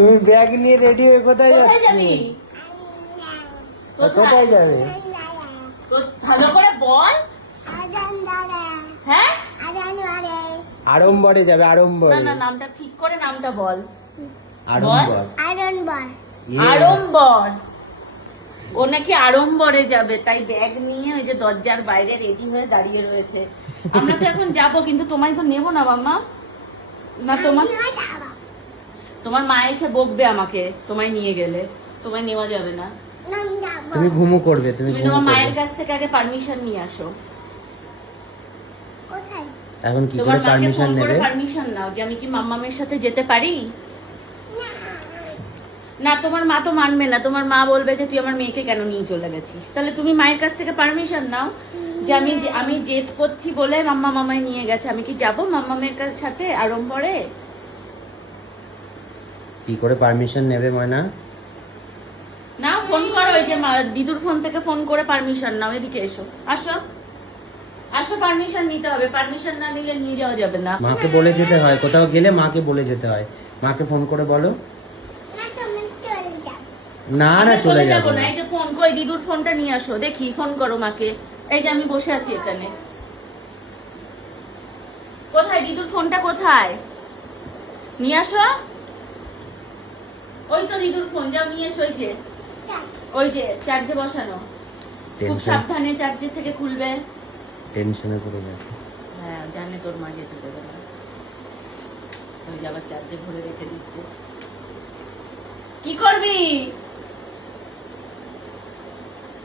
তুমি ব্যাগ নিয়ে রেডি হয়ে কোথায় যাচ্ছি? কোথায় যাবে? ভালো করে বল। হ্যাঁ, আড়ম্বরে যাবে, আড়ম্বরে। না নামটা ঠিক করে নামটা বল। আড়ম্বর। আড়ম্বর। ও নাকি আড়ম্বরে যাবে, তাই ব্যাগ নিয়ে ওই যে দরজার বাইরে রেডি হয়ে দাঁড়িয়ে রয়েছে। আমরা তো এখন যাবো, কিন্তু তোমায় তো নেবো না মাম্মা। না তোমার মা এসে বকবে আমাকে তোমায় নিয়ে গেলে। তোমায় নেওয়া যাবে না। তুমি ঘুমো করবে, তুমি তোমার মায়ের কাছ থেকে আগে পারমিশন নিয়ে আসো। এখন কি তোমার করে মাকে পারমিশন ফোন করে নেবে? পারমিশন নাও যে আমি কি মাম্মামের সাথে যেতে পারি। না, তোমার মা তো মানবে না। তোমার মা বলবে যে তুই আমার মেয়েকে কেন নিয়ে চলে গেছিস। তাহলে তুমি মায়ের কাছ থেকে পারমিশন নাও যে আমি জেদ করছি বলে মাম্মা মামাই নিয়ে গেছে। আমি কি যাবো মাম্মামের সাথে আড়ম্বরে? কি করে পারমিশন নেবে ময়না? না, ফোন করো। ওই যে দিদুর ফোন থেকে ফোন করে পারমিশন নাও। এদিকে এসো, আসো আসো, পারমিশন নিতে হবে। পারমিশন না নিলে নিয়ে যাওয়া যাবে না। মাকে বলে যেতে হয়, কোথাও গেলে মাকে বলে যেতে হয়। মাকে ফোন করে বলো। না না, চলে যাবো না। এই যে ফোন কই, দিদুর ফোনটা নিয়ে আসো। দেখি, ফোন করো মাকে। এই যে আমি বসে আছি এখানে। কোথায় দিদুর ফোনটা? কোথায়? নিয়ে আসো। ওই তো দিদুর ফোন, যাও নিয়ে এসো। ওই যে চার্জে বসানো। খুব সাবধানে চার্জের থেকে খুলবে। টেনশনে পড়ে গেছে। হ্যাঁ, জানে তোর মা যেতে দেবে না। ওই যে আবার চার্জে ভরে রেখে দিচ্ছে। কি করবি?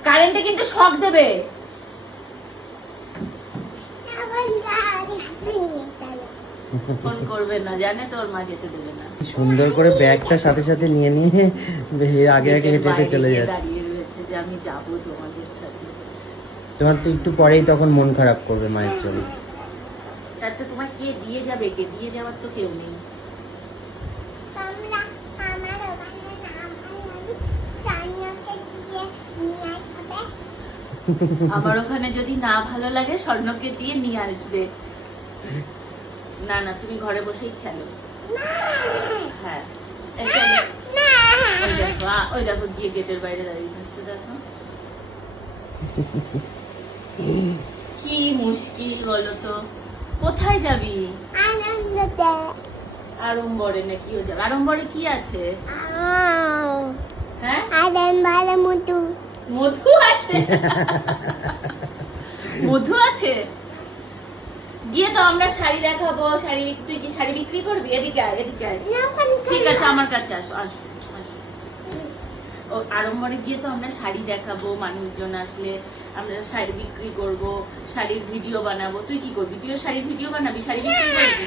কারেন্টে কিন্তু শক দেবে। ফোন করবে না, জানে তোর মা যেতে দেবে না। সুন্দর করে ব্যাগটা সাথে সাথে নিয়ে নিয়ে আগে আগে হেঁটে হেঁটে চলে যাচ্ছে। দাঁড়িয়ে রয়েছে যে আমি যাবো তোমাদের সাথে। তোমার তো একটু পরেই তখন মন খারাপ করবে মায়ের জন্য। তাতে তোমার কে দিয়ে যাবে? কে দিয়ে যাওয়ার তো কেউ নেই। আমার ওখানে যদি না ভালো লাগে স্বর্ণকে দিয়ে নিয়ে আসবে। না না, তুমি ঘরে বসেই খেলো। হ্যাঁ, ওই দেখো গিয়ে গেটের বাইরে দাঁড়িয়ে থাকছে। দেখো কি মুশকিল বলো তো। কোথায় যাবি? আড়ম্বরে নাকি ও যাবে? আড়ম্বরে কি আছে? হ্যাঁ, মধু আছে। মধু আছে। গিয়ে তো আমরা শাড়ি দেখাবো। শাড়ি তুই কি শাড়ি বিক্রি করবি? এদিকে আয়, এদিকে আয়। ঠিক আছে, আমার কাছে আসো, আসো আসো। ও আড়ম্বরে গিয়ে তো আমরা শাড়ি দেখাবো। মানুষজন আসলে আমরা শাড়ি বিক্রি করব, শাড়ির ভিডিও বানাবো। তুই কি করবি? তুইও শাড়ির ভিডিও বানাবি, শাড়ি বিক্রি করবি।